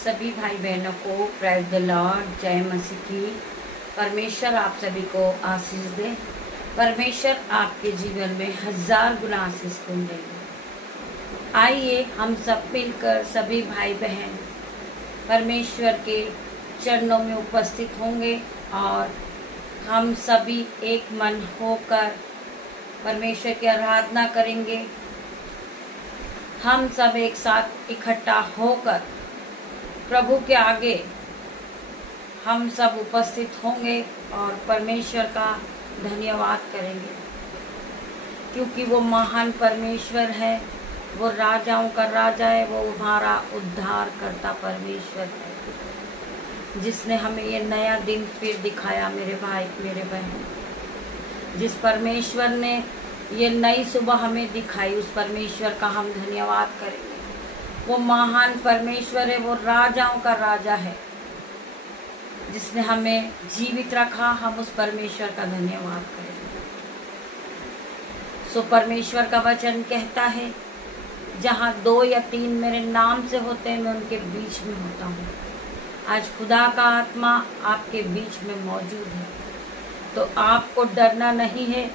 सभी भाई बहनों को प्रेज द लॉर्ड, जय मसीह की। परमेश्वर आप सभी को आशीष दे। परमेश्वर आपके जीवन में 1000 गुना आशीष को देंगे। आइए हम सब मिलकर सभी भाई बहन परमेश्वर के चरणों में उपस्थित होंगे और हम सभी एक मन होकर परमेश्वर की आराधना करेंगे। हम सब एक साथ इकट्ठा होकर प्रभु के आगे हम सब उपस्थित होंगे और परमेश्वर का धन्यवाद करेंगे, क्योंकि वो महान परमेश्वर है, वो राजाओं का राजा है, वो हमारा उद्धार करता परमेश्वर है, जिसने हमें ये नया दिन फिर दिखाया। मेरे भाई मेरे बहन, जिस परमेश्वर ने ये नई सुबह हमें दिखाई, उस परमेश्वर का हम धन्यवाद करेंगे। वो महान परमेश्वर है, वो राजाओं का राजा है, जिसने हमें जीवित रखा। हम उस परमेश्वर का धन्यवाद करेंगे। सो परमेश्वर का वचन कहता है, जहाँ 2 या 3 मेरे नाम से होते हैं, मैं उनके बीच में होता हूँ। आज खुदा का आत्मा आपके बीच में मौजूद है, तो आपको डरना नहीं है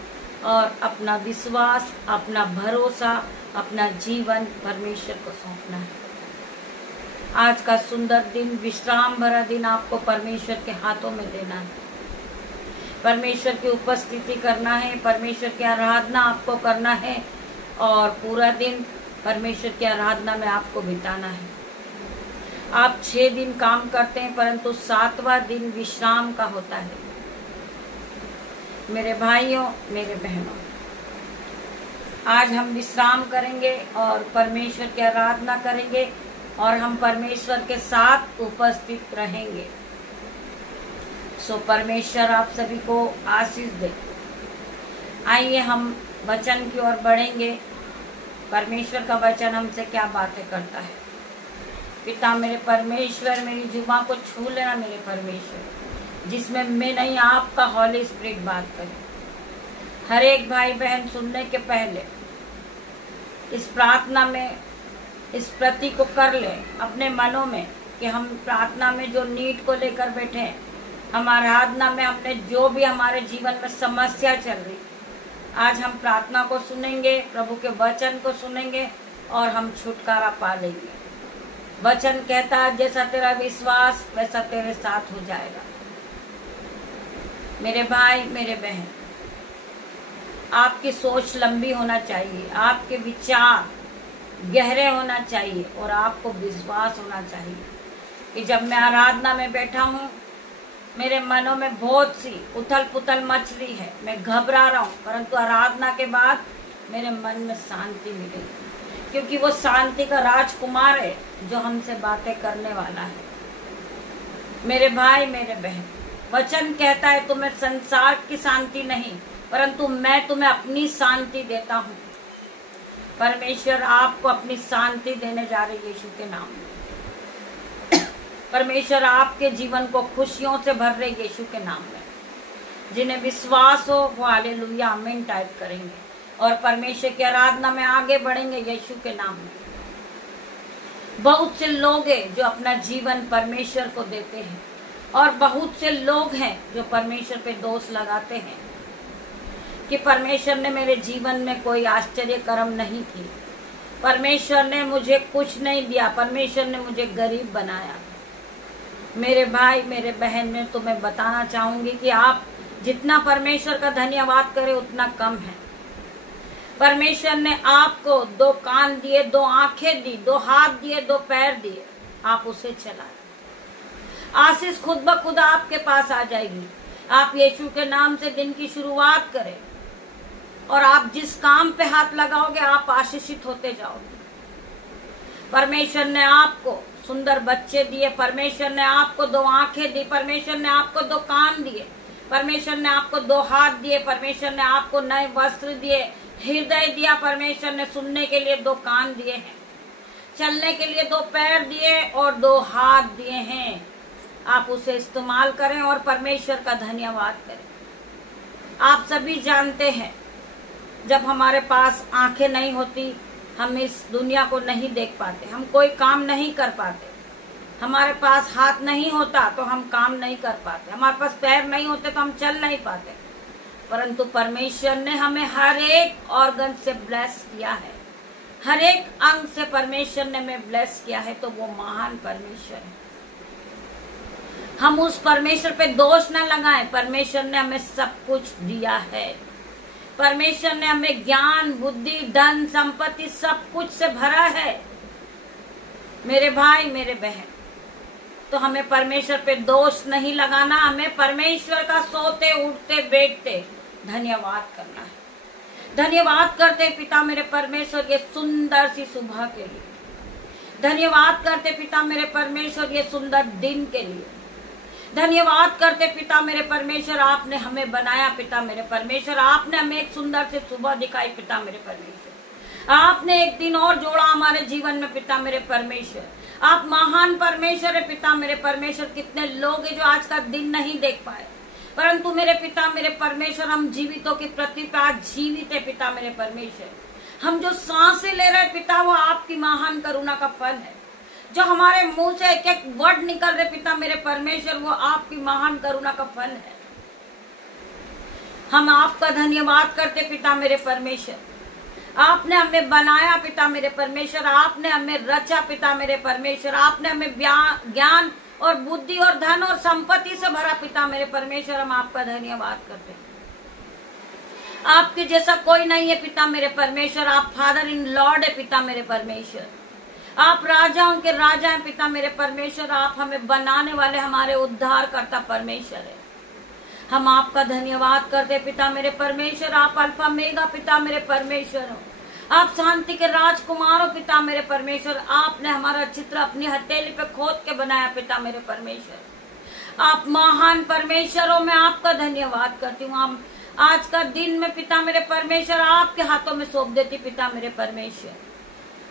और अपना विश्वास, अपना भरोसा, अपना जीवन परमेश्वर को सौंपना है। आज का सुंदर दिन, विश्राम भरा दिन आपको परमेश्वर के हाथों में देना है। परमेश्वर की उपस्थिति करना है, परमेश्वर की आराधना आपको करना है और पूरा दिन परमेश्वर की आराधना में आपको बिताना है। आप 6 दिन काम करते हैं, परंतु 7वां दिन विश्राम का होता है। मेरे भाइयों मेरे बहनों, आज हम विश्राम करेंगे और परमेश्वर की आराधना करेंगे और हम परमेश्वर के साथ उपस्थित रहेंगे। सो परमेश्वर आप सभी को आशीष दे। आइए हम वचन की ओर बढ़ेंगे। परमेश्वर का वचन हमसे क्या बातें करता है। पिता मेरे परमेश्वर, मेरी जुबान को छू लेना मेरे परमेश्वर, जिसमें मैं नहीं आपका हॉली स्पिरिट बात करे। हर एक भाई बहन सुनने के पहले इस प्रार्थना में इस प्रति को कर ले अपने मनों में कि हम प्रार्थना में जो नीड को लेकर बैठे हैं, हम आराधना में हमने जो भी हमारे जीवन में समस्या चल रही, आज हम प्रार्थना को सुनेंगे, प्रभु के वचन को सुनेंगे और हम छुटकारा पा लेंगे। वचन कहता है, जैसा तेरा विश्वास वैसा तेरे साथ हो जाएगा। मेरे भाई मेरे बहन, आपकी सोच लंबी होना चाहिए, आपके विचार गहरे होना चाहिए और आपको विश्वास होना चाहिए कि जब मैं आराधना में बैठा हूँ, मेरे मनों में बहुत सी उथल पुथल मच रही है, मैं घबरा रहा हूँ, परंतु आराधना के बाद मेरे मन में शांति मिलेगी, क्योंकि वो शांति का राजकुमार है जो हमसे बातें करने वाला है। मेरे भाई मेरे बहन, वचन कहता है, तुम्हें संसार की शांति नहीं, परंतु मैं तुम्हें अपनी शांति देता हूँ। परमेश्वर आपको अपनी शांति देने जा रहे यीशु के नाम में। परमेश्वर आपके जीवन को खुशियों से भर रहे यीशु के नाम में। जिन्हें विश्वास हो वो हालेलुया आमीन टाइप करेंगे और परमेश्वर की आराधना में आगे बढ़ेंगे यीशु के नाम में। बहुत से लोग हैं जो अपना जीवन परमेश्वर को देते हैं और बहुत से लोग हैं जो परमेश्वर पे दोष लगाते हैं कि परमेश्वर ने मेरे जीवन में कोई आश्चर्य कर्म नहीं की, परमेश्वर ने मुझे कुछ नहीं दिया, परमेश्वर ने मुझे गरीब बनाया। मेरे भाई मेरे बहन, मैं तुम्हें बताना चाहूंगी कि आप जितना परमेश्वर का धन्यवाद करें उतना कम है। परमेश्वर ने आपको 2 कान दिए, 2 आंखें दी, 2 हाथ दिए, 2 पैर दिए, आप उसे चलाए। आशीष खुद ब खुद आपके पास आ जाएगी। आप यीशु के नाम से दिन की शुरुआत करें और आप जिस काम पे हाथ लगाओगे आप आशीषित होते जाओगे। परमेश्वर ने आपको सुंदर बच्चे दिए, परमेश्वर ने आपको 2 आंखें दी, परमेश्वर ने आपको 2 कान दिए, परमेश्वर ने आपको 2 हाथ दिए, परमेश्वर ने आपको नए वस्त्र दिए, हृदय दिया, परमेश्वर ने सुनने के लिए 2 कान दिए हैं, चलने के लिए 2 पैर दिए और 2 हाथ दिए हैं। आप उसे इस्तेमाल करें और परमेश्वर का धन्यवाद करें। आप सभी जानते हैं, जब हमारे पास आंखें नहीं होती, हम इस दुनिया को नहीं देख पाते, हम कोई काम नहीं कर पाते। हमारे पास हाथ नहीं होता तो हम काम नहीं कर पाते, हमारे पास पैर नहीं होते तो हम चल नहीं पाते, परंतु परमेश्वर ने हमें हर एक ऑर्गन से ब्लेस किया है, हर एक अंग से परमेश्वर ने हमें ब्लेस किया है। तो वो महान परमेश्वर है। हम उस परमेश्वर पे दोष न लगाएं। परमेश्वर ने हमें सब कुछ दिया है। परमेश्वर ने हमें ज्ञान, बुद्धि, धन, संपत्ति सब कुछ से भरा है मेरे भाई, मेरे बहन। तो हमें परमेश्वर पे दोष नहीं लगाना, हमें परमेश्वर का सोते उठते बैठते धन्यवाद करना है। धन्यवाद करते पिता मेरे परमेश्वर के सुंदर सी सुबह के लिए, धन्यवाद करते पिता मेरे परमेश्वर ये सुंदर दिन के लिए, धन्यवाद करते पिता मेरे परमेश्वर आपने हमें बनाया। पिता मेरे परमेश्वर आपने हमें एक सुंदर से सुबह दिखाई। पिता मेरे परमेश्वर आपने एक दिन और जोड़ा हमारे जीवन में। पिता मेरे परमेश्वर आप महान परमेश्वर है। पिता मेरे परमेश्वर कितने लोग हैं जो आज का दिन नहीं देख पाए, परंतु मेरे पिता मेरे परमेश्वर हम जीवितों की पृथ्वी पर आज जीवित है। पिता मेरे परमेश्वर हम जो सांसें ले रहे पिता वो आपकी महान करुणा का फल है। जो हमारे मुंह से एक एक वर्ड निकल रहे पिता मेरे परमेश्वर वो आपकी महान करुणा का फल है। हम आपका धन्यवाद करते पिता मेरे परमेश्वर। आपने हमें बनाया पिता मेरे परमेश्वर, आपने हमें रचा पिता मेरे परमेश्वर, आपने हमें ज्ञान और बुद्धि और धन और संपत्ति से भरा पिता मेरे परमेश्वर। हम आपका धन्यवाद करते हैं। आपके जैसा कोई नहीं है पिता मेरे परमेश्वर। आप फादर इन लॉर्ड है पिता मेरे परमेश्वर। आप राजाओं के राजा हैं पिता मेरे परमेश्वर। आप हमें बनाने वाले हमारे उद्धार करता परमेश्वर है। हम आपका धन्यवाद करते पिता मेरे परमेश्वर। आप अल्फा मेगा पिता मेरे परमेश्वर हो। आप शांति के राजकुमार हो पिता मेरे परमेश्वर। आपने हमारा चित्र अपनी हथेली पे खोद के बनाया पिता मेरे परमेश्वर। आप महान परमेश्वर हो। मैं आपका धन्यवाद करती हूँ। आज का दिन में पिता मेरे परमेश्वर आपके हाथों में सौंप देती पिता मेरे परमेश्वर।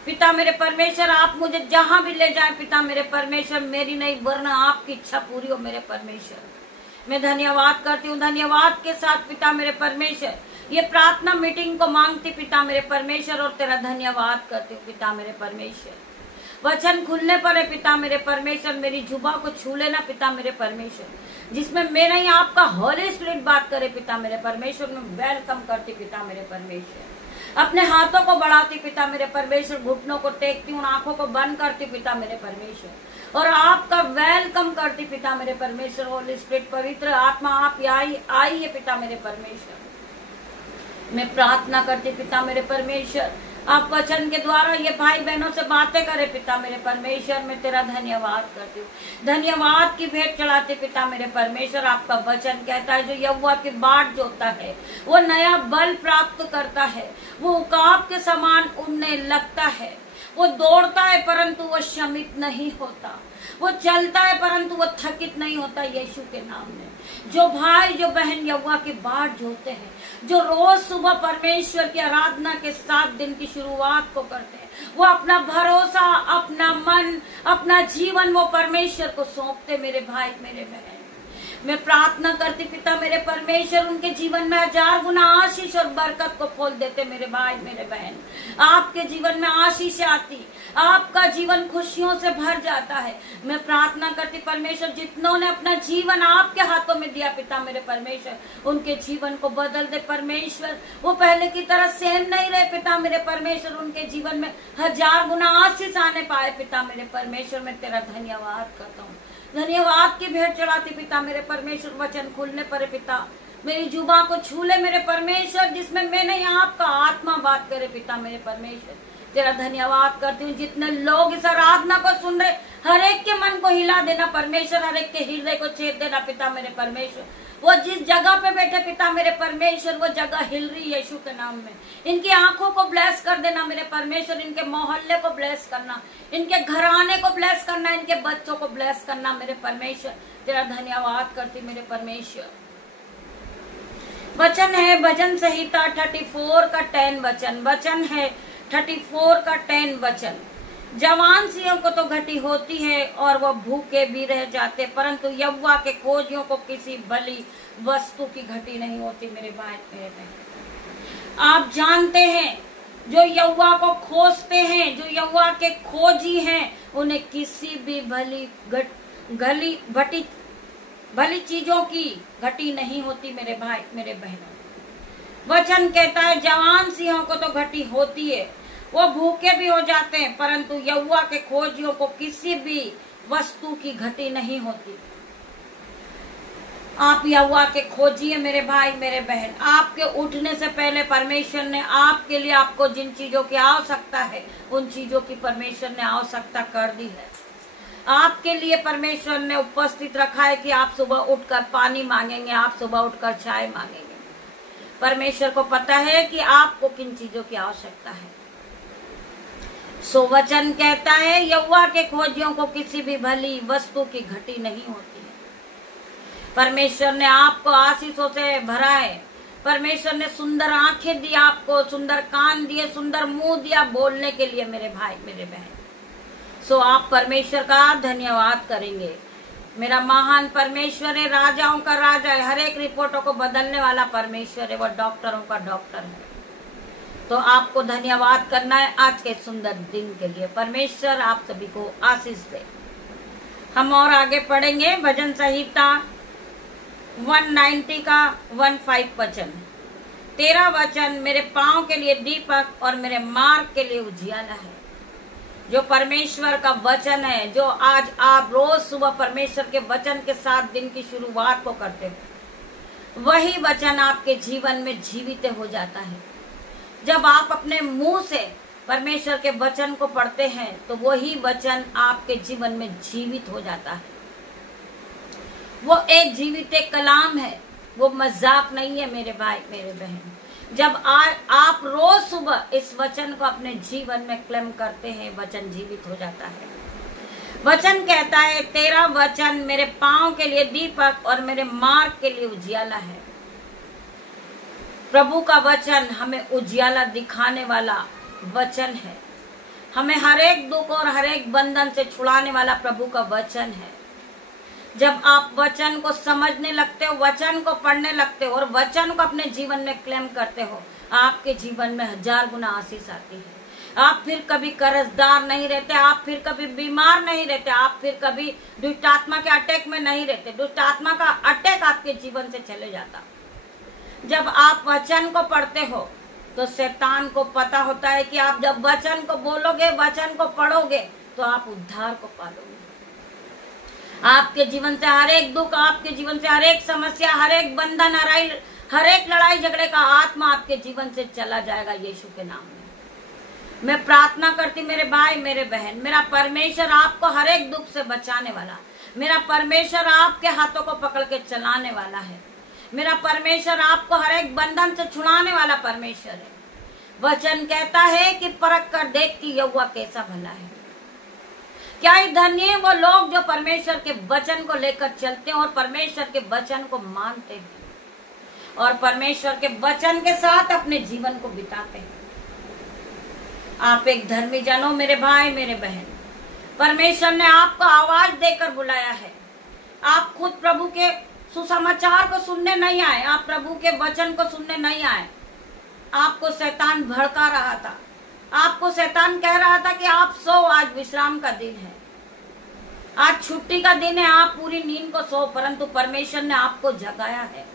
पिता मेरे परमेश्वर आप मुझे जहां भी ले जाए पिता मेरे परमेश्वर, मेरी नहीं वरना आपकी इच्छा पूरी हो मेरे परमेश्वर। मैं धन्यवाद करती हूँ। धन्यवाद के साथ पिता मेरे परमेश्वर ये प्रार्थना मीटिंग को मांगती पिता मेरे परमेश्वर और तेरा धन्यवाद करती हूँ पिता मेरे परमेश्वर। वचन खुलने पर है पिता मेरे परमेश्वर, मेरी जुबा को छू लेना पिता मेरे परमेश्वर, जिसमें मेरा ही आपका हॉली स्पिरिट बात करे पिता मेरे परमेश्वर। मैं वेलकम करती पिता मेरे परमेश्वर। अपने हाथों को बढ़ाती पिता मेरे परमेश्वर, घुटनों को टेकती हूँ, आंखों को बंद करती पिता मेरे परमेश्वर और आपका वेलकम करती पिता मेरे परमेश्वर। होली स्पिरिट पवित्र आत्मा आप आई है पिता मेरे परमेश्वर। मैं प्रार्थना करती पिता मेरे परमेश्वर, आप वचन के द्वारा ये भाई बहनों से बातें करे पिता मेरे परमेश्वर। मैं तेरा धन्यवाद करती हूँ। धन्यवाद की भेंट चढ़ाते पिता मेरे परमेश्वर। आपका वचन कहता है जो यहोवा की बाट जोता है वो नया बल प्राप्त करता है, वो उकाब के समान उड़ने लगता है, वो दौड़ता है परंतु वो शमित नहीं होता, वो चलता है परंतु वो थकित नहीं होता। यीशु के नाम में जो भाई जो बहन यहोवा की बाट जोते हैं, जो रोज सुबह परमेश्वर की आराधना के साथ दिन की शुरुआत को करते हैं, वो अपना भरोसा, अपना मन, अपना जीवन वो परमेश्वर को सौंपते मेरे भाई मेरे बहन। मैं प्रार्थना करती पिता मेरे परमेश्वर उनके जीवन में 1000 गुना आशीष और बरकत को खोल देते मेरे भाई मेरे बहन। आपके जीवन में आशीष आती, आपका जीवन खुशियों से भर जाता है। मैं प्रार्थना करती परमेश्वर जितनों ने अपना जीवन आपके हाथों में दिया पिता मेरे परमेश्वर, उनके जीवन को बदल दे परमेश्वर। वो पहले की तरह सेम नहीं रहे पिता मेरे परमेश्वर, उनके जीवन में 1000 गुना आशीष आने पाए पिता मेरे परमेश्वर। मैं तेरा धन्यवाद करता हूँ। धन्यवाद की भेंट चढ़ाती पिता मेरे परमेश्वर। वचन खुलने पर पिता मेरी जुबा को छू ले मेरे परमेश्वर, जिसमें मैं नहीं आपका आत्मा बात करे पिता मेरे परमेश्वर। तेरा धन्यवाद करती हूँ। जितने लोग इस आराधना को सुन रहे हर एक के मन को हिला देना परमेश्वर, हर एक के हृदय को छेद देना पिता मेरे परमेश्वर। वो जिस जगह पे बैठे पिता मेरे परमेश्वर वो जगह हिल रही है यीशु के नाम में। इनकी आंखों को ब्लेस कर देना मेरे परमेश्वर, इनके मोहल्ले को ब्लेस करना, इनके घराने को ब्लेस करना, इनके बच्चों को ब्लेस करना मेरे परमेश्वर। तेरा धन्यवाद करती मेरे परमेश्वर। वचन है भजन संहिता 34 का 10 वचन। वचन है 34 का 10 वचन। जवान सिंहों को तो घटी होती है और वह भूखे भी रह जाते, परंतु यहोवा के खोजियों को किसी बलि वस्तु की घटी नहीं होती मेरे भाई मेरे बहन। आप जानते हैं जो यहोवा को खोजते हैं, जो यहोवा के खोजी हैं, उन्हें किसी भी भली चीजों की घटी नहीं होती मेरे भाई मेरे बहनों। वचन कहता है जवान सिंहों को तो घटी होती है, वो भूखे भी हो जाते हैं, परंतु यहोवा के खोजियों को किसी भी वस्तु की घटी नहीं होती। आप यहोवा के खोजिए मेरे भाई मेरे बहन। आपके उठने से पहले परमेश्वर ने आपके लिए, आपको जिन चीजों की आवश्यकता है, उन चीजों की परमेश्वर ने आवश्यकता कर दी है। आपके लिए परमेश्वर ने उपस्थित रखा है कि आप सुबह उठकर पानी मांगेंगे, आप सुबह उठकर चाय मांगेंगे। परमेश्वर को पता है कि आपको किन चीजों की आवश्यकता है। सो वचन कहता है यहोवा के खोजियों को किसी भी भली वस्तु की घटी नहीं होती है। परमेश्वर ने आपको आशीषों से भरा है। परमेश्वर ने सुंदर आंखें दी, आपको सुंदर कान दिए, सुंदर मुंह दिया बोलने के लिए मेरे भाई मेरे बहन। सो आप परमेश्वर का धन्यवाद करेंगे। मेरा महान परमेश्वर है, राजाओं का राजा है, हर एक रिपोर्टों को बदलने वाला परमेश्वर है, वो डॉक्टरों का डॉक्टर है। तो आपको धन्यवाद करना है आज के सुंदर दिन के लिए। परमेश्वर आप सभी को आशीष दे। हम और आगे पढ़ेंगे भजन संहिता 190 का 15 वचन। तेरा वचन मेरे पांव के लिए दीपक और मेरे मार्ग के लिए उजियाला है। जो परमेश्वर का वचन है, जो आज आप रोज सुबह परमेश्वर के वचन के साथ दिन की शुरुआत को करते हो, वही वचन आपके जीवन में जीवित हो जाता है। जब आप अपने मुंह से परमेश्वर के वचन को पढ़ते हैं तो वही वचन आपके जीवन में जीवित हो जाता है। वो एक जीवित कलाम है, वो मजाक नहीं है मेरे भाई मेरे बहन। जब आप रोज सुबह इस वचन को अपने जीवन में क्लेम करते हैं, वचन जीवित हो जाता है। वचन कहता है तेरा वचन मेरे पांव के लिए दीपक और मेरे मार्ग के लिए उजियाला है। प्रभु का वचन हमें उजियाला दिखाने वाला वचन है। हमें हर एक दुख और हर एक बंधन से छुड़ाने वाला प्रभु का वचन है। जब आप वचन को समझने लगते हो, वचन को पढ़ने लगते हो और वचन को अपने जीवन में क्लेम करते हो, आपके जीवन में 1000 गुना आशीष आती है। आप फिर कभी कर्जदार नहीं रहते, आप फिर कभी बीमार नहीं रहते, आप फिर कभी दुष्ट आत्मा के अटैक में नहीं रहते। दुष्ट आत्मा का अटैक आपके जीवन से चले जाता। जब आप वचन को पढ़ते हो तो शैतान को पता होता है कि आप जब वचन को बोलोगे, वचन को पढ़ोगे, तो आप उद्धार को पालोगे। आपके जीवन से हर एक दुख, आपके जीवन से हर एक समस्या, हर एक बंधन, हर एक लड़ाई झगड़े का आत्मा आपके जीवन से चला जाएगा यीशु के नाम में। मैं प्रार्थना करती मेरे भाई मेरे बहन, मेरा परमेश्वर आपको हर एक दुख से बचाने वाला, मेरा परमेश्वर आपके हाथों को पकड़ के चलाने वाला है। मेरा परमेश्वर आपको हर एक बंधन से छुड़ाने वाला परमेश्वर है। वचन कहता है कि परख कर देख कि यहोवा कैसा भला है। क्या ही धन्य है वो लोग जो परमेश्वर के वचन को लेकर चलते हैं और परमेश्वर के वचन को मानते हैं और परमेश्वर के वचन के साथ अपने जीवन को बिताते हैं। आप एक धर्मी जन हो मेरे भाई मेरे बहन। परमेश्वर ने आपको आवाज देकर बुलाया है। आप खुद प्रभु के सुसमाचार को सुनने नहीं आए, आप प्रभु के वचन को सुनने नहीं आए। आपको शैतान भड़का रहा था, आपको शैतान कह रहा था कि आप सो, आज विश्राम का दिन है, आज छुट्टी का दिन है, आप पूरी नींद को सो। परंतु परमेश्वर ने आपको जगाया है।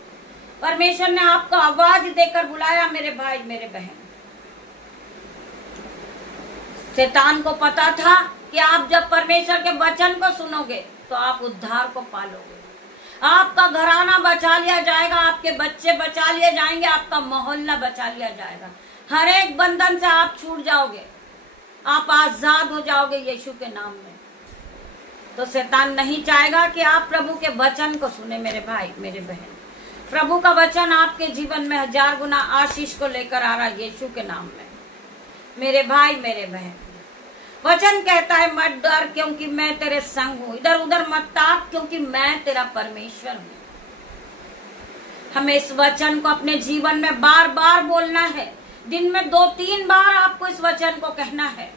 परमेश्वर ने आपको आवाज देकर बुलाया मेरे भाई मेरे बहन। शैतान को पता था कि आप जब परमेश्वर के वचन को सुनोगे तो आप उद्धार को पालोगे। आपका घराना बचा लिया जाएगा, आपके बच्चे बचा लिए जाएंगे, आपका मोहल्ला बचा लिया जाएगा। हर एक बंधन से आप छूट जाओगे, आप आजाद हो जाओगे यीशु के नाम में। तो शैतान नहीं चाहेगा कि आप प्रभु के वचन को सुने मेरे भाई मेरे बहन। प्रभु का वचन आपके जीवन में 1000 गुना आशीष को लेकर आ रहा यीशु के नाम में मेरे भाई मेरे बहन। वचन कहता है मत डर क्योंकि मैं तेरे संग हूं, इधर उधर मत ताक क्योंकि मैं तेरा परमेश्वर हूं। हमें इस वचन को अपने जीवन में बार बार बोलना है। दिन में 2-3 बार आपको इस वचन को कहना है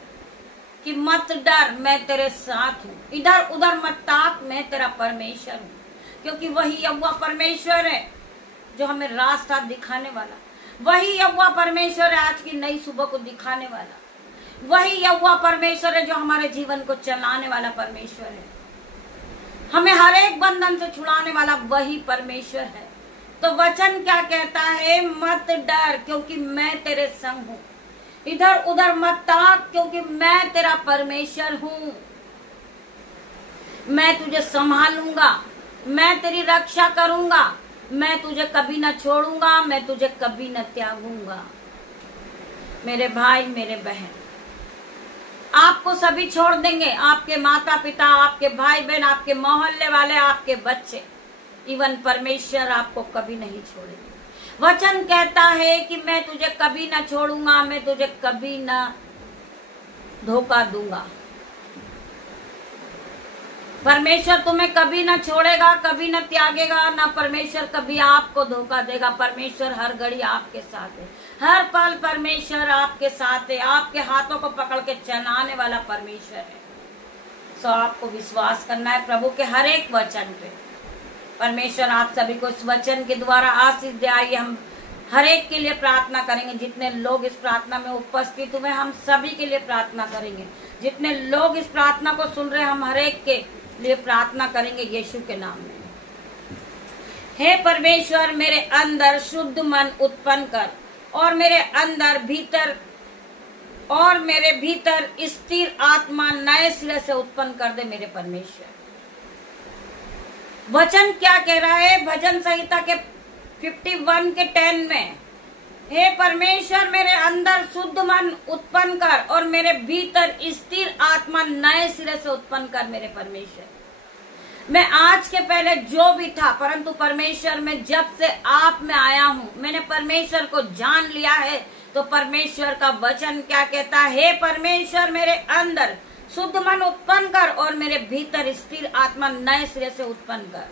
कि मत डर, मैं तेरे साथ हूं, इधर उधर मत ताक, मैं तेरा परमेश्वर हूं। क्योंकि वही यहोवा परमेश्वर है जो हमें रास्ता दिखाने वाला, वही यहोवा परमेश्वर है आज की नई सुबह को दिखाने वाला। वही यहोवा परमेश्वर है जो हमारे जीवन को चलाने वाला परमेश्वर है, हमें हर एक बंधन से छुड़ाने वाला वही परमेश्वर है। तो वचन क्या कहता है? मत डर क्योंकि मैं तेरे संग हूं। इधर उधर मत ताक क्योंकि मैं तेरा परमेश्वर हूं। मैं तुझे संभालूंगा, मैं तेरी रक्षा करूंगा, मैं तुझे कभी न छोड़ूंगा, मैं तुझे कभी न त्यागूंगा। मेरे भाई मेरे बहन, आपको सभी छोड़ देंगे, आपके माता पिता, आपके भाई बहन, आपके मोहल्ले वाले, आपके बच्चे, इवन परमेश्वर आपको कभी नहीं छोड़ेंगे। वचन कहता है कि मैं तुझे कभी ना छोड़ूंगा, मैं तुझे कभी ना धोखा दूंगा। परमेश्वर तुम्हें कभी ना छोड़ेगा, कभी ना त्यागेगा, ना परमेश्वर कभी आपको धोखा देगा। परमेश्वर हर घड़ी आपके साथ है, हर पल परमेश्वर आपके साथ है, आपके हाथों को पकड़ के चलाने वाला परमेश्वर है। सो आपको विश्वास करना है प्रभु के हर एक वचन पे। परमेश्वर आप सभी को इस वचन के द्वारा आशीष दे। आइए हम हर एक के लिए प्रार्थना करेंगे। जितने लोग इस प्रार्थना में उपस्थित हुए हम सभी के लिए प्रार्थना करेंगे। जितने लोग इस प्रार्थना को सुन रहे हम हर एक के लिए प्रार्थना करेंगे यीशु के नाम में। हे परमेश्वर, मेरे अंदर शुद्ध मन उत्पन्न कर और मेरे भीतर स्थिर आत्मा नए सिरे से उत्पन्न कर दे मेरे परमेश्वर। वचन क्या कह रहा है? भजन संहिता के 51 के 10 में, हे परमेश्वर, मेरे अंदर शुद्ध मन उत्पन्न कर और मेरे भीतर स्थिर आत्मा नए सिरे से उत्पन्न कर मेरे परमेश्वर। मैं आज के पहले जो भी था, परंतु परमेश्वर में जब से आप में आया हूं, मैंने परमेश्वर को जान लिया है। तो परमेश्वर का वचन क्या कहता है? हे परमेश्वर, मेरे अंदर शुद्ध मन उत्पन्न कर और मेरे भीतर स्थिर आत्मा नए सिरे से उत्पन्न कर।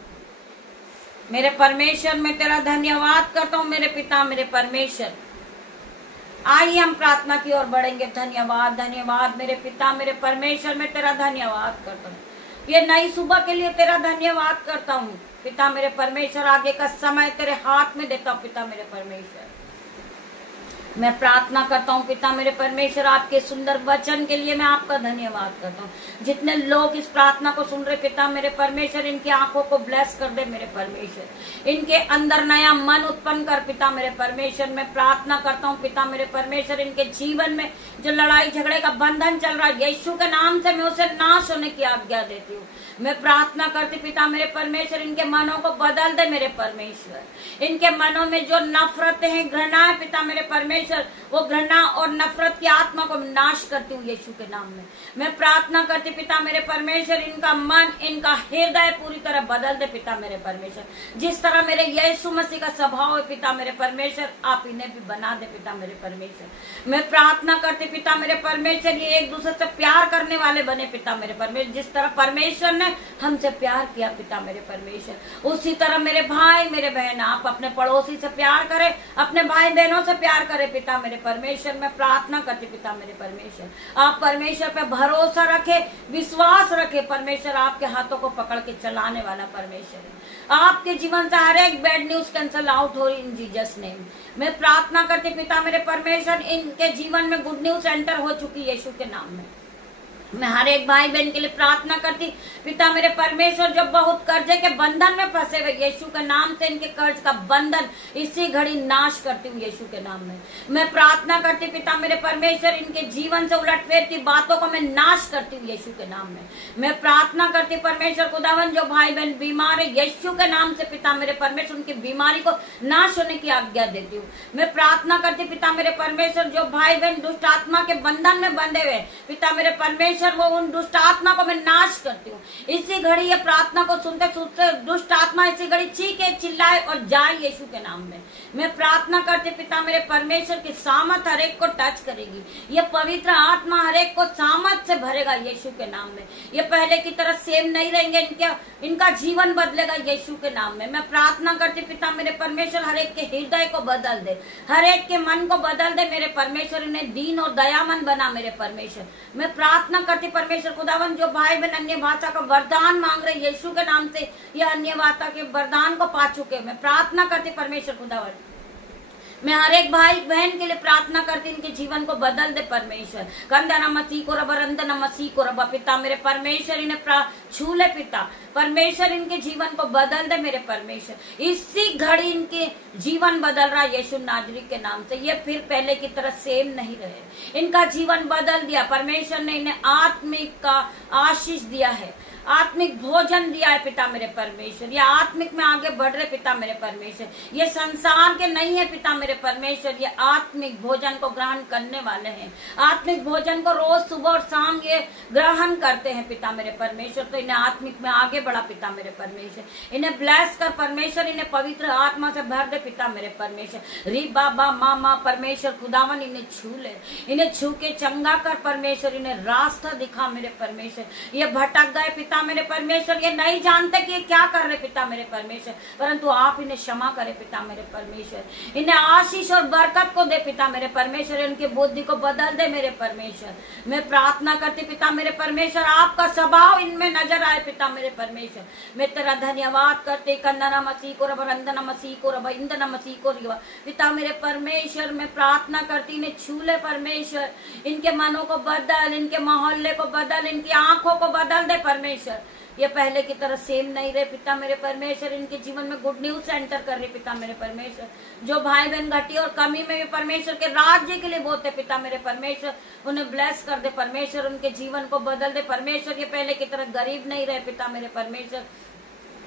मेरे परमेश्वर, मैं तेरा धन्यवाद करता हूँ मेरे पिता, मेरे परमेश्वर। आइए हम प्रार्थना की ओर बढ़ेंगे। धन्यवाद, धन्यवाद मेरे पिता, मेरे परमेश्वर, मैं तेरा धन्यवाद करता हूँ। ये नई सुबह के लिए तेरा धन्यवाद करता हूँ पिता मेरे परमेश्वर। आगे का समय तेरे हाथ में देता हूँ पिता मेरे परमेश्वर। मैं प्रार्थना करता हूँ पिता मेरे परमेश्वर, आपके सुंदर वचन के लिए मैं आपका धन्यवाद करता हूँ। जितने लोग इस प्रार्थना को सुन रहे पिता मेरे परमेश्वर, इनकी आंखों को ब्लेस कर दे मेरे परमेश्वर। इनके अंदर नया मन उत्पन्न कर पिता मेरे परमेश्वर। मैं प्रार्थना करता हूँ पिता मेरे परमेश्वर, इनके जीवन में जो लड़ाई झगड़े का बंधन चल रहा है, यीशु के नाम से मैं उसे नाश होने की आज्ञा देती हूँ। मैं प्रार्थना करती पिता मेरे परमेश्वर, इनके मनों को बदल दे मेरे परमेश्वर। इनके मनों में जो नफरत है, घृणा है पिता मेरे परमेश्वर, वो घृणा और नफरत की आत्मा को नाश करती हूँ यीशु के नाम में। मैं प्रार्थना करती पिता मेरे परमेश्वर, इनका मन, इनका हृदय पूरी तरह बदल दे पिता मेरे परमेश्वर। जिस तरह मेरे यीशु मसीह का स्वभाव है पिता मेरे परमेश्वर, आप इन्हें भी बना दे पिता मेरे परमेश्वर। मैं प्रार्थना करती पिता मेरे परमेश्वर, ये एक दूसरे से प्यार करने वाले बने पिता मेरे परमेश्वर। जिस तरह परमेश्वर ने हमसे प्यार किया पिता मेरे परमेश्वर, उसी तरह मेरे भाई मेरे बहन, आप अपने पड़ोसी से प्यार करें, अपने भाई बहनों से प्यार करें पिता मेरे परमेश्वर। मैं प्रार्थना करती पिता मेरे परमेश्वर, आप परमेश्वर पे भरोसा रखे, विश्वास रखे। परमेश्वर आपके हाथों को पकड़ के चलाने वाला परमेश्वर है। आपके जीवन से हर एक बैड न्यूज कैंसल आउट हो इन जीसस नेम। मैं प्रार्थना करती पिता मेरे परमेश्वर, इनके जीवन में गुड न्यूज एंटर हो चुकी यीशु के नाम में। मैं हर एक भाई बहन के लिए प्रार्थना करती पिता मेरे परमेश्वर, जो बहुत कर्जे के बंधन में फंसे हुए, यीशु के नाम से इनके कर्ज का बंधन इसी घड़ी नाश करती हूँ यीशु के नाम में। मैं प्रार्थना करती पिता मेरे परमेश्वर, इनके जीवन से उलटफेर की बातों को मैं नाश करती हूँ यीशु के नाम में। मैं प्रार्थना करती परमेश्वर खुदावन, जो भाई बहन बीमार है, यीशु के नाम से पिता मेरे परमेश्वर उनकी बीमारी को नाश होने की आज्ञा देती हूँ। मैं प्रार्थना करती पिता मेरे परमेश्वर, जो भाई बहन दुष्ट आत्मा के बंधन में बंधे हुए पिता मेरे परमेश्वर, वो उन दुष्ट आत्मा को मैं नाश करती हूँ। इसी घड़ी ये प्रार्थना को सुनते सुनते दुष्ट आत्मा इसी घड़ी चीखे चिल्लाए और जाए यीशु के नाम में। मैं प्रार्थना करती पिता मेरे परमेश्वर की सामर्थ हर एक को टच करेगी। ये पवित्र आत्मा हर एक को सामर्थ से भरेगा यीशु के नाम में। ये पहले की तरह सेम नहीं रहेंगे, इनका जीवन बदलेगा यीशु के नाम में। मैं प्रार्थना करती पिता मेरे परमेश्वर, हर एक के हृदय को बदल दे, हर एक के मन को बदल दे मेरे परमेश्वर। इन्हें दीन और दयामन बना मेरे परमेश्वर। मैं प्रार्थना करती परमेश्वर खुदावन, जो भाई बहन अन्य भाषा का वरदान मांग रहे यीशु के नाम से, यह अन्य भाषा के वरदान को पा चुके। मैं प्रार्थना करती परमेश्वर खुदावन, मैं हर एक भाई बहन के लिए प्रार्थना करती, इनके जीवन को बदल दे परमेश्वर। कंदना मसीह को रबा, रंदना मसीह को रबा, पिता मेरे परमेश्वर इन्हें छू ले पिता परमेश्वर, इनके जीवन को बदल दे मेरे परमेश्वर। इसी घड़ी इनके जीवन बदल रहा है यीशु नाजरी के नाम से। ये फिर पहले की तरह सेम नहीं रहे, इनका जीवन बदल दिया परमेश्वर ने, इन्हें आत्मिक का आशीष दिया है, आत्मिक भोजन दिया है पिता मेरे परमेश्वर। ये आत्मिक में आगे बढ़ रहे पिता मेरे परमेश्वर, ये संसार के नहीं है पिता मेरे परमेश्वर, ये आत्मिक भोजन को ग्रहण करने वाले हैं। आत्मिक भोजन को रोज सुबह और शाम ये ग्रहण करते हैं पिता मेरे परमेश्वर। तो इन्हें आत्मिक में आगे बढ़ा पिता मेरे परमेश्वर, इन्हें ब्लेस कर परमेश्वर, इन्हें पवित्र आत्मा से भर दे पिता मेरे परमेश्वर। री बाबा मामा परमेश्वर खुदावन इन्हें छू ले, इन्हें छू के चंगा कर परमेश्वर, इन्हें रास्ता दिखा मेरे परमेश्वर। ये भटक गए पिता मेरे परमेश्वर, ये नहीं जानते कि ये क्या कर रहे पिता मेरे परमेश्वर, परंतु आप इन्हें क्षमा करे पिता मेरे परमेश्वर। इन्हें आशीष और बरकत को दे पिता मेरे परमेश्वर, इनकी बुद्धि को बदल दे मेरे परमेश्वर। मैं प्रार्थना करती पिता मेरे परमेश्वर, आपका स्वभाव इनमें नजर आए पिता मेरे परमेश्वर। मैं तेरा धन्यवाद करते, कंदना मसीह को रबा, रंदना मसीह को रबा, इंदना मसीह को रबा, पिता मेरे परमेश्वर। मैं प्रार्थना करती, इन्हें छू ले परमेश्वर, इनके मनों को बदल, इनके मोहल्ले को बदल, इनकी आंखों को बदल दे परमेश्वर। ये पहले की तरह सेम नहीं रहे पिता मेरे परमेश्वर, इनके जीवन में गुड न्यूज एंटर कर रहे पिता मेरे परमेश्वर। जो भाई बहन घटी और कमी में भी परमेश्वर के राज्य के लिए बोलते पिता मेरे परमेश्वर, उन्हें ब्लेस कर दे परमेश्वर, उनके जीवन को बदल दे परमेश्वर। ये पहले की तरह गरीब नहीं रहे पिता मेरे परमेश्वर,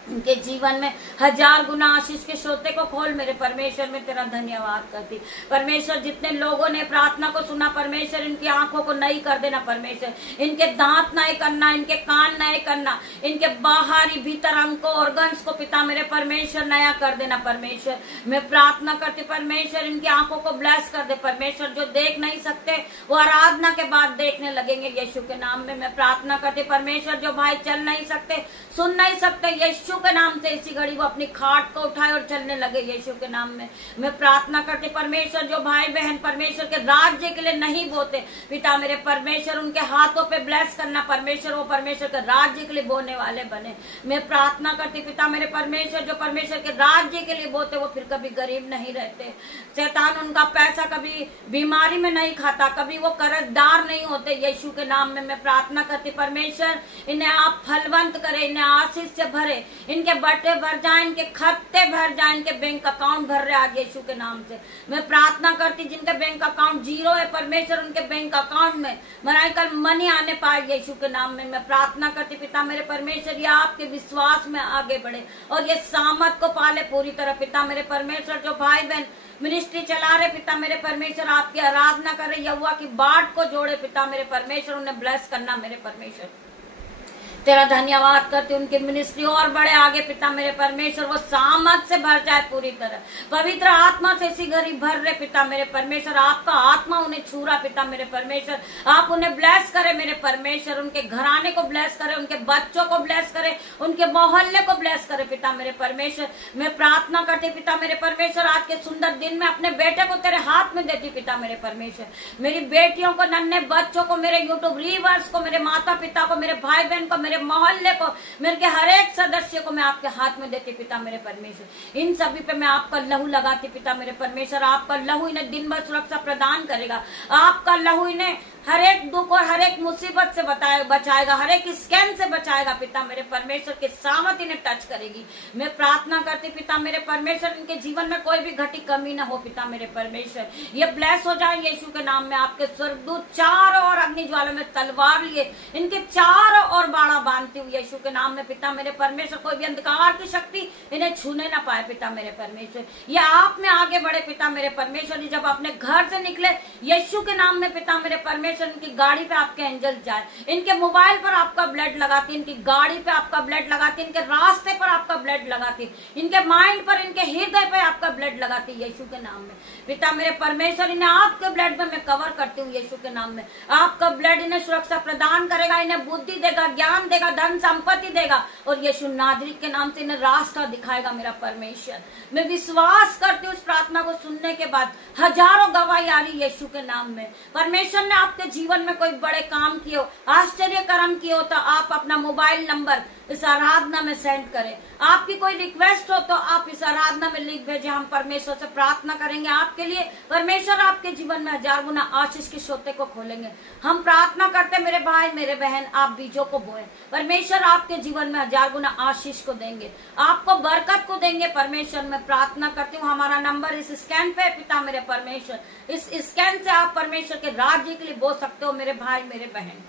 उनके जीवन में 1000 गुना आशीष के सोते को खोल मेरे परमेश्वर। में तेरा धन्यवाद करती परमेश्वर, जितने लोगों ने प्रार्थना को सुना परमेश्वर, इनकी आंखों को नई कर देना परमेश्वर, इनके दांत नए करना, इनके कान नए करना, इनके बाहरी भीतर अंग को ऑर्गन्स को पिता मेरे परमेश्वर नया कर देना परमेश्वर। मैं प्रार्थना करती परमेश्वर, इनकी आंखों को ब्लेस कर दे परमेश्वर। जो देख नहीं सकते वो आराधना के बाद देखने लगेंगे यीशु के नाम में। मैं प्रार्थना करती परमेश्वर, जो भाई चल नहीं सकते, सुन नहीं सकते, यीशु के नाम से इसी घड़ी वो अपनी खाट को उठाए और चलने लगे यीशु के नाम में। मैं प्रार्थना करती परमेश्वर, जो भाई बहन परमेश्वर के राज्य के लिए नहीं बोते पिता मेरे परमेश्वर, उनके हाथों पे ब्लेस करना परमेश्वर, वो परमेश्वर के राज्य के लिए बोने वाले बने। मैं प्रार्थना करती पिता मेरे परमेश्वर, जो परमेश्वर के राज्य के लिए बोते वो फिर कभी गरीब नहीं रहते, शैतान उनका पैसा कभी बीमारी में नहीं खाता, कभी वो कर्जदार नहीं होते यीशु के नाम में। मैं प्रार्थना करती परमेश्वर, इन्हें आप फलवंत करे, इन्हें आशीष से भरे, इनके बट्टे भर जाए, इनके खाते भर जाए, इनके बैंक अकाउंट भर रहे आज यीशु के नाम से। मैं प्रार्थना करती जिनके बैंक अकाउंट जीरो है परमेश्वर, उनके बैंक अकाउंट में मराइकल मनी आने पाए यीशु के नाम में। मैं प्रार्थना करती पिता मेरे परमेश्वर, ये आपके विश्वास में आगे बढ़े और ये सामर्थ को पाले पूरी तरह पिता मेरे परमेश्वर। जो भाई बहन मिनिस्ट्री चला रहे पिता मेरे परमेश्वर, आपकी आराधना कर रहे, यहोवा की बाट को जोड़े पिता मेरे परमेश्वर, उन्हें ब्लेस करना मेरे परमेश्वर। तेरा धन्यवाद करते, उनकी मिनिस्ट्री और बड़े आगे पिता मेरे परमेश्वर, वो सामर्थ से भर जाए पूरी तरह, पवित्र आत्मा से इसी घड़ी भर रहे पिता मेरे परमेश्वर। आपका आत्मा उन्हें छू रहा पिता मेरे परमेश्वर, आप उन्हें ब्लेस करे मेरे परमेश्वर, उनके घराने को ब्लेस करे, उनके बच्चों को ब्लेस करे, उनके मोहल्ले को ब्लेस करे पिता मेरे परमेश्वर। मैं प्रार्थना करती पिता मेरे परमेश्वर, आज के सुंदर दिन में अपने बेटे को तेरे हाथ में देती पिता मेरे परमेश्वर। मेरी बेटियों को, नन्हे बच्चों को, मेरे यूट्यूब रीवर्स को, मेरे माता पिता को, मेरे भाई बहन को, मेरे मोहल्ले को, मेरे हर एक सदस्य को मैं आपके हाथ में देती पिता मेरे परमेश्वर। इन सभी पे मैं आपका लहू लगाती पिता मेरे परमेश्वर। आपका लहू इन्हें दिन भर सुरक्षा प्रदान करेगा, आपका लहू इन्हें हर एक दुख और हर एक मुसीबत से बचाएगा, हर एक स्कैम से बचाएगा पिता मेरे परमेश्वर। की सामत इन्हें टच करेगी। मैं प्रार्थना करती पिता मेरे परमेश्वर, इनके जीवन में कोई भी घटी कमी ना हो पिता मेरे परमेश्वर। ये ब्लेस हो जाए यीशु के नाम में। आपके स्वर्गदूत चारों ओर अग्नि ज्वाला में तलवार लिए इनके चारों ओर बाड़ा बांधती हूँ यीशु के नाम में पिता मेरे परमेश्वर। कोई भी अंधकार की शक्ति इन्हें छूने ना पाए पिता मेरे परमेश्वर। ये आप में आगे बढ़े पिता मेरे परमेश्वर। जब अपने घर से निकले यीशु के नाम में पिता मेरे परमेश्वर, इनकी गाड़ी पे आपके एंजल जाए, इनके मोबाइल पर आपका ब्लड लगाती, इनकी गाड़ी पे आपका ब्लड लगाती, इनके रास्ते पर आपका ब्लड लगाती, इनके माइंड पर, इनके हृदय पे आपका ब्लड लगाती यीशु के नाम में पिता मेरे परमेश्वर। इन्हें आपके ब्लड में मैं कवर करती हूँ यीशु के नाम में। आपका ब्लड इन्हें सुरक्षा प्रदान करेगा, इन्हें बुद्धि देगा, ज्ञान देगा, धन संपत्ति देगा और यीशु नाजरीत के नाम से इन्हें रास्ता दिखाएगा मेरा परमेश्वर। मैं विश्वास करती हूँ इस प्रार्थना को सुनने के बाद हजारों गवाही आ रही यीशु के नाम में। परमेश्वर ने आपके जीवन में कोई बड़े काम किए हो, आश्चर्य कर्म किए हो, तो आप अपना मोबाइल नंबर इस आराधना में सेंड करें। आपकी कोई रिक्वेस्ट हो तो आप इस आराधना में लिख भेजें। हम परमेश्वर से प्रार्थना करेंगे आपके लिए। परमेश्वर आपके जीवन में 1000 गुना आशीष के सोते को खोलेंगे। हम प्रार्थना करते मेरे भाई मेरे बहन, आप बीजों को बोए, परमेश्वर आपके जीवन में 1000 गुना आशीष को देंगे, आपको बरकत को देंगे। परमेश्वर मैं प्रार्थना करती हूँ। हमारा नंबर इस स्कैन पे पिता मेरे परमेश्वर, इस स्कैन से आप परमेश्वर के राज्य के लिए बोल सकते हो मेरे भाई मेरे बहन।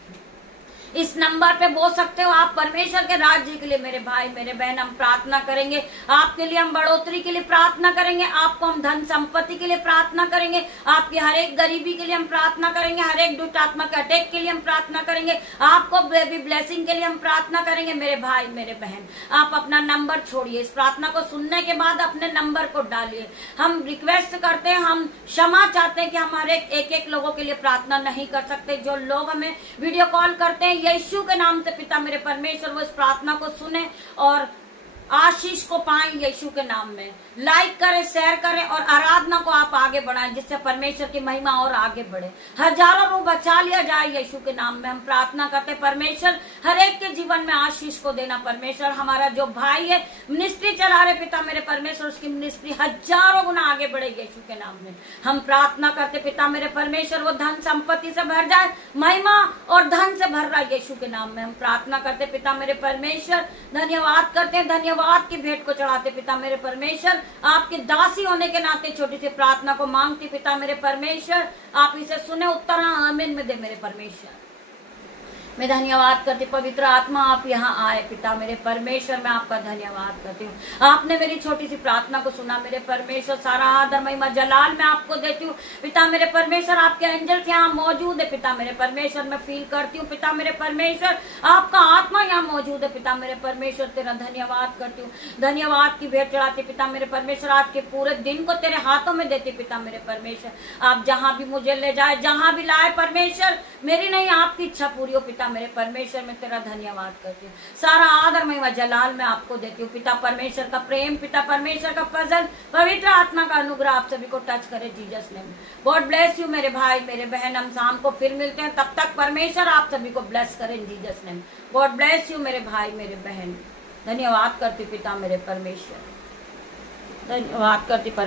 इस नंबर पे बोल सकते हो आप परमेश्वर के राज्य के लिए मेरे भाई मेरे बहन। हम प्रार्थना करेंगे आपके लिए, हम बढ़ोतरी के लिए प्रार्थना करेंगे, आपको हम धन संपत्ति के लिए प्रार्थना करेंगे, आपकी हर एक गरीबी के लिए हम प्रार्थना करेंगे, हर एक दुष्ट आत्मा के अटैक के लिए हम प्रार्थना करेंगे, आपको बेबी ब्लेसिंग के लिए हम प्रार्थना करेंगे मेरे भाई मेरे बहन। आप अपना नंबर छोड़िए, इस प्रार्थना को सुनने के बाद अपने नंबर को डालिए। हम रिक्वेस्ट करते हैं, हम क्षमा चाहते हैं कि हम हर एक लोगों के लिए प्रार्थना नहीं कर सकते। जो लोग हमें वीडियो कॉल करते हैं यीशु के नाम से पिता मेरे परमेश्वर वो इस प्रार्थना को सुने और आशीष को पाएं यीशु के नाम में। लाइक करें, शेयर करें और आराधना को आप आगे बढ़ाएं जिससे परमेश्वर की महिमा और आगे बढ़े। हजारों रूह बचा लिया जाए यीशु के नाम में। हम प्रार्थना करते परमेश्वर हर एक के जीवन में आशीष को देना। परमेश्वर हमारा जो भाई है मिनिस्ट्री चला रहे पिता मेरे परमेश्वर, उसकी मिनिस्ट्री हजारों गुना आगे बढ़े यीशु के नाम में। हम प्रार्थना करते पिता मेरे परमेश्वर वो धन संपत्ति से भर जाए, महिमा और धन से भर रहा है यीशु के नाम में। हम प्रार्थना करते पिता मेरे परमेश्वर, धन्यवाद करते हैं, धन्यवाद की भेंट को चढ़ाते पिता मेरे परमेश्वर। आपके दासी होने के नाते छोटी सी प्रार्थना को मांगती पिता मेरे परमेश्वर, आप इसे सुने, उत्तर आमीन में दे मेरे परमेश्वर। मैं धन्यवाद करती पवित्र आत्मा आप यहाँ आए पिता मेरे परमेश्वर, मैं आपका धन्यवाद करती हूँ। आपने मेरी छोटी सी प्रार्थना को सुना मेरे परमेश्वर। सारा आदर महिमा जलाल मैं आपको देती हूँ पिता मेरे परमेश्वर। आपके एंजल्स यहाँ मौजूद है पिता मेरे परमेश्वर, मैं फील करती हूँ पिता मेरे परमेश्वर। आपका आत्मा यहाँ मौजूद है पिता मेरे परमेश्वर। तेरा धन्यवाद करती हूँ, धन्यवाद की भेंट चढ़ाती पिता मेरे परमेश्वर। आज के पूरे दिन को तेरे हाथों में देती पिता मेरे परमेश्वर। आप जहाँ भी मुझे ले जाए, जहाँ भी लाए परमेश्वर, मेरी नहीं आपकी इच्छा पूरी हो पिता मेरे परमेश्वर। मैं तेरा धन्यवाद करती हूँ। सारा आदर महिमा जलाल मैं आपको देती हूँ पिता परमेश्वर। का प्रेम, पिता परमेश्वर का फजल, पवित्र आत्मा का अनुग्रह आप सभी को टच करे Jesus name. God bless you मेरे भाई मेरे बहन। हम शाम को फिर मिलते हैं, तब तक परमेश्वर आप सभी को ब्लेस करें Jesus name. God bless you मेरे भाई मेरे बहन। धन्यवाद करती पिता मेरे परमेश्वर, धन्यवाद करती परमेश्वर।